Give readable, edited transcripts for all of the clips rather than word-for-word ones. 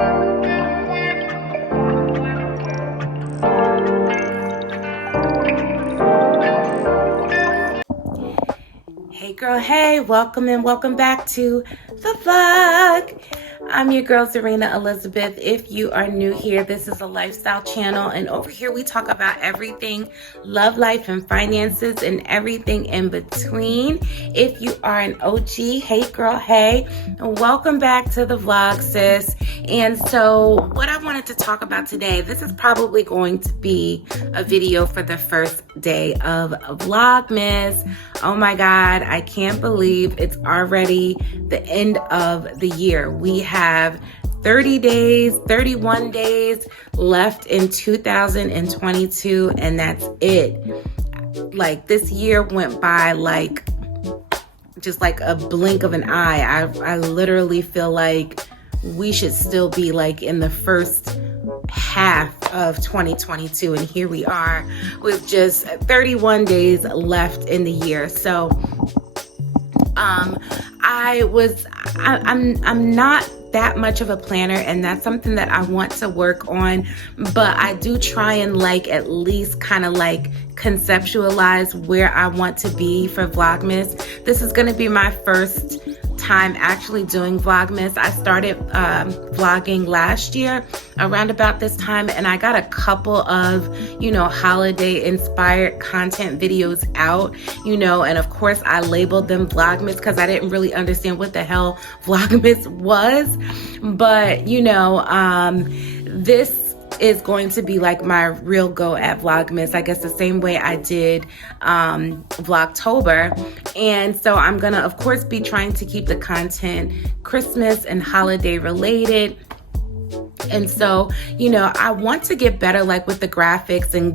Hey girl, hey, welcome and welcome back to the vlog. I'm your girl Zarinah Elizabeth. If you are new here, this is a lifestyle channel, and over here we talk about everything love, life, and finances, and everything in between. If you are an OG, hey girl, hey, and welcome back to the vlog, sis. And so what I wanted to talk about today, this is probably going to be a video for the first day of Vlogmas. Oh my God, I can't believe it's already the end of the year. We have 30 days, 31 days left in 2022, and that's it. Like, this year went by like just like a blink of an eye. I literally feel like we should still be like in the first half of 2022, and here we are with just 31 days left in the year. So I'm not that much of a planner, and that's something that I want to work on, but I do try and like at least kind of like conceptualize where I want to be for Vlogmas. This is going to be my first time actually doing Vlogmas. I started vlogging last year around about this time, and I got a couple of, holiday inspired content videos out, and of course I labeled them Vlogmas because I didn't really understand what the hell Vlogmas was. But this is going to be like my real go at Vlogmas, I guess the same way I did Vlogtober. And so I'm gonna of course be trying to keep the content Christmas and holiday related. And so, I want to get better like with the graphics and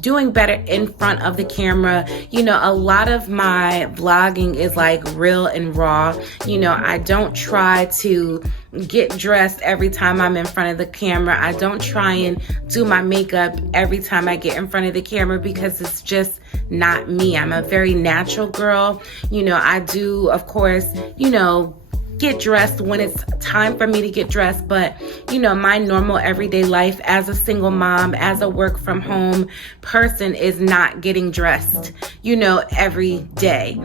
doing better in front of the camera. A lot of my vlogging is like real and raw. I don't try to get dressed every time I'm in front of the camera. I don't try and do my makeup every time I get in front of the camera because it's just not me. I'm a very natural girl. I do, of course, get dressed when it's time for me to get dressed, but my normal everyday life as a single mom, as a work from home person, is not getting dressed every day.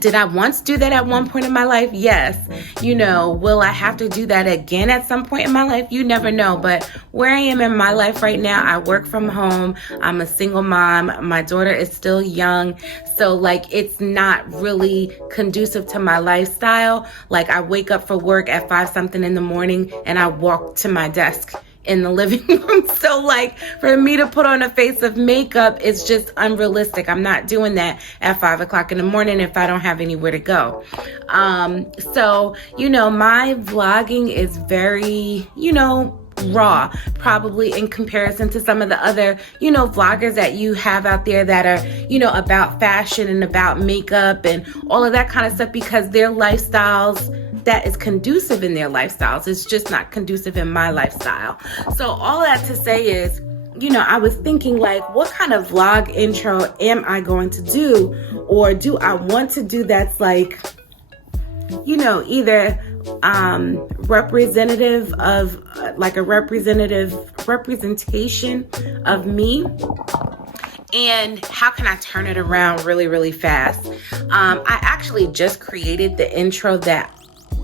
Did I once do that at one point in my life? Yes. Will I have to do that again at some point in my life? You never know. But where I am in my life right now, I work from home. I'm a single mom. My daughter is still young. So like, it's not really conducive to my lifestyle. Like, I wake up for work at 5 something in the morning and I walk to my desk in the living room. So like, for me to put on a face of makeup is just unrealistic. I'm not doing that at 5 o'clock in the morning if I don't have anywhere to go. So, my vlogging is very, raw, probably in comparison to some of the other, vloggers that you have out there that are, about fashion and about makeup and all of that kind of stuff, because their lifestyles, that is conducive in their lifestyles. It's just not conducive in my lifestyle. So all that to say is, I was thinking like, what kind of vlog intro am I going to do? Or do I want to do that's like, either representative of like a representation of me, and how can I turn it around really, really fast? I actually just created the intro that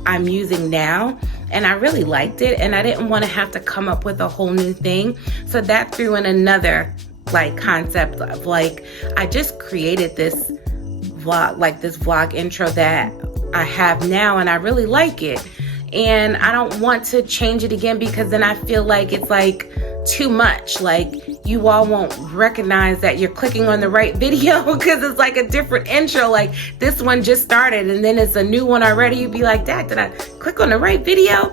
I'm using now, and I really liked it, and I didn't want to have to come up with a whole new thing. So that threw in another like concept of like, I just created this vlog intro that I have now, and I really like it. And I don't want to change it again, because then I feel like it's like too much. Like, you all won't recognize that you're clicking on the right video because it's like a different intro. Like, this one just started and then it's a new one already. You'd be like, Dad, did I click on the right video?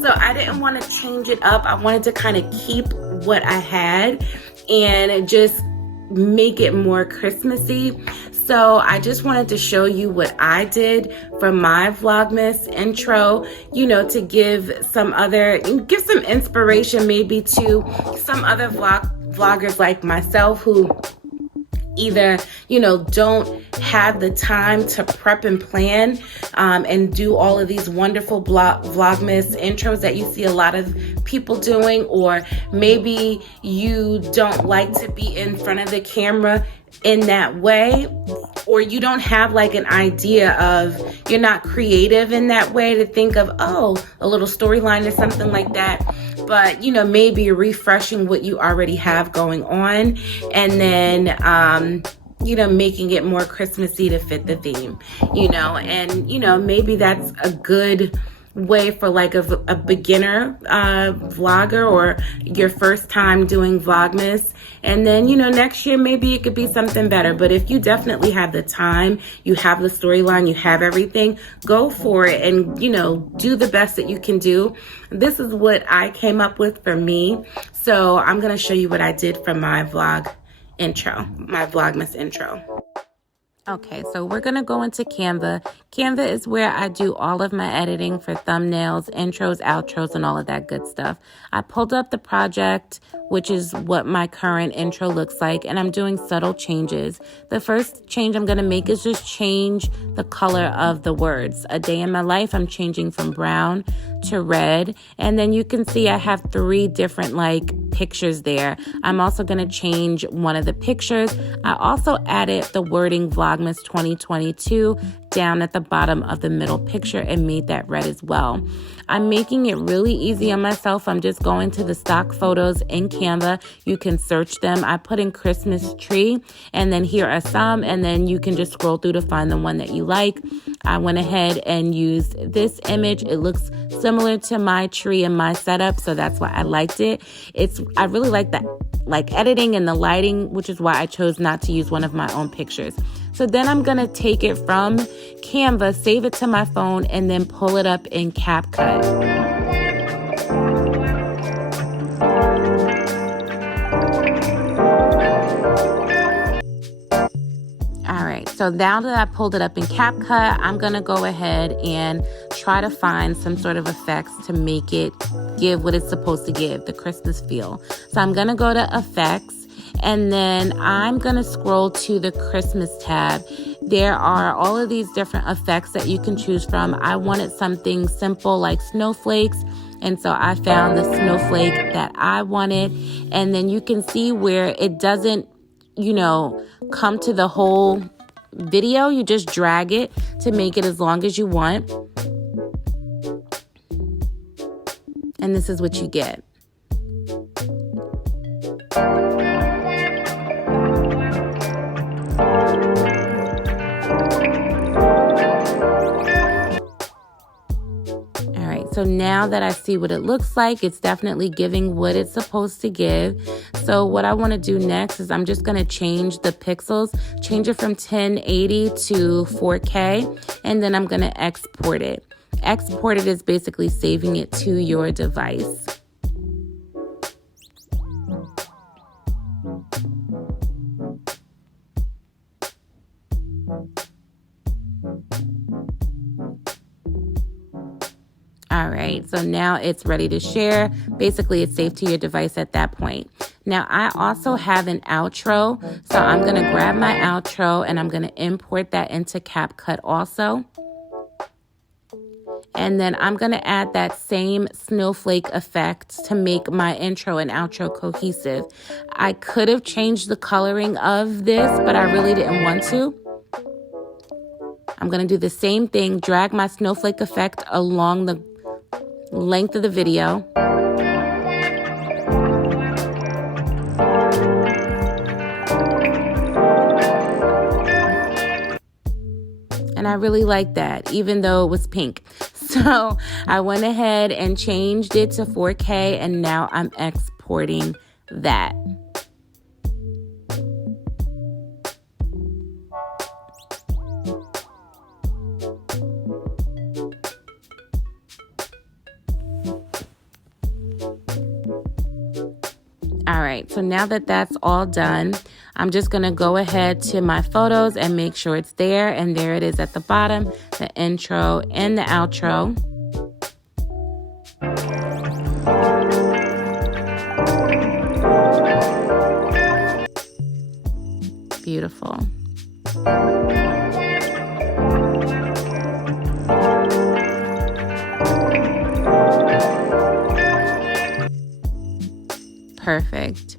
So I didn't want to change it up. I wanted to kind of keep what I had and just make it more Christmassy. So I just wanted to show you what I did for my Vlogmas intro, to give some inspiration maybe to some other vloggers like myself who either, don't have the time to prep and plan and do all of these wonderful Vlogmas intros that you see a lot of people doing, or maybe you don't like to be in front of the camera in that way, or you don't have like an idea of, you're not creative in that way to think of, a little storyline or something like that. But, maybe refreshing what you already have going on, and then, making it more Christmassy to fit the theme, and, maybe that's a good way for like a beginner vlogger, or your first time doing Vlogmas. And then, next year, maybe it could be something better. But if you definitely have the time, you have the storyline, you have everything, go for it and, do the best that you can do. This is what I came up with for me. So I'm going to show you what I did for my vlog intro, my Vlogmas intro. Okay, so we're going to go into Canva. Canva is where I do all of my editing for thumbnails, intros, outros, and all of that good stuff. I pulled up the project, which is what my current intro looks like, and I'm doing subtle changes. The first change I'm going to make is just change the color of the words. A day in my life, I'm changing from brown to red, and then you can see I have 3 different pictures there. I'm also going to change one of the pictures. I also added the wording Vlogmas 2022 down at the bottom of the middle picture and made that red as well. I'm making it really easy on myself. I'm just going to the stock photos in Canva. You can search them. I put in Christmas tree, and then here are some, and then you can just scroll through to find the one that you like. I went ahead and used this image. It looks similar to my tree and my setup, so that's why I liked it. I really like that editing and the lighting, which is why I chose not to use one of my own pictures. So then I'm going to take it from Canva, save it to my phone, and then pull it up in CapCut. All right, so now that I pulled it up in CapCut, I'm going to go ahead and try to find some sort of effects to make it give what it's supposed to give, the Christmas feel. So I'm going to go to Effects, and then I'm going to scroll to the Christmas tab. There are all of these different effects that you can choose from. I wanted something simple like snowflakes, and so I found the snowflake that I wanted. And then you can see where it doesn't, come to the whole video. You just drag it to make it as long as you want. And this is what you get. So now that I see what it looks like, it's definitely giving what it's supposed to give. So what I want to do next is I'm just going to change the pixels, change it from 1080 to 4K, and then I'm going to export it. Export it is basically saving it to your device. All right, so now it's ready to share. Basically, it's saved to your device at that point. Now, I also have an outro, so I'm going to grab my outro and I'm going to import that into CapCut also. And then I'm going to add that same snowflake effect to make my intro and outro cohesive. I could have changed the coloring of this, but I really didn't want to. I'm going to do the same thing, drag my snowflake effect along the length of the video. And I really like that, even though it was pink. So I went ahead and changed it to 4K, and now I'm exporting that. All right, so now that that's all done, I'm just going to go ahead to my photos and make sure it's there. And there it is at the bottom, the intro and the outro. Beautiful. beautiful. Perfect.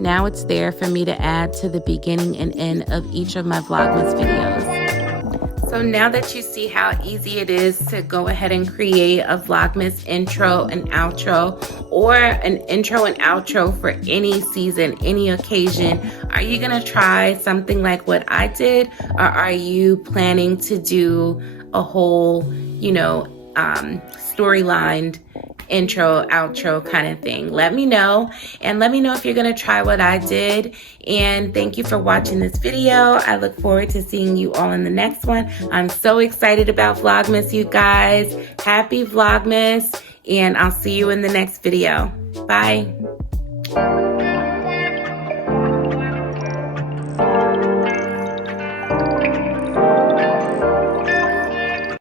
Now it's there for me to add to the beginning and end of each of my Vlogmas videos. So now that you see how easy it is to go ahead and create a Vlogmas intro and outro, or an intro and outro for any season, any occasion, are you gonna try something like what I did? Or are you planning to do a whole, storylined intro, outro kind of thing? Let me know, and let me know if you're gonna try what I did. And thank you for watching this video. I look forward to seeing you all in the next one. I'm so excited about Vlogmas, you guys. Happy Vlogmas, and I'll see you in the next video. Bye.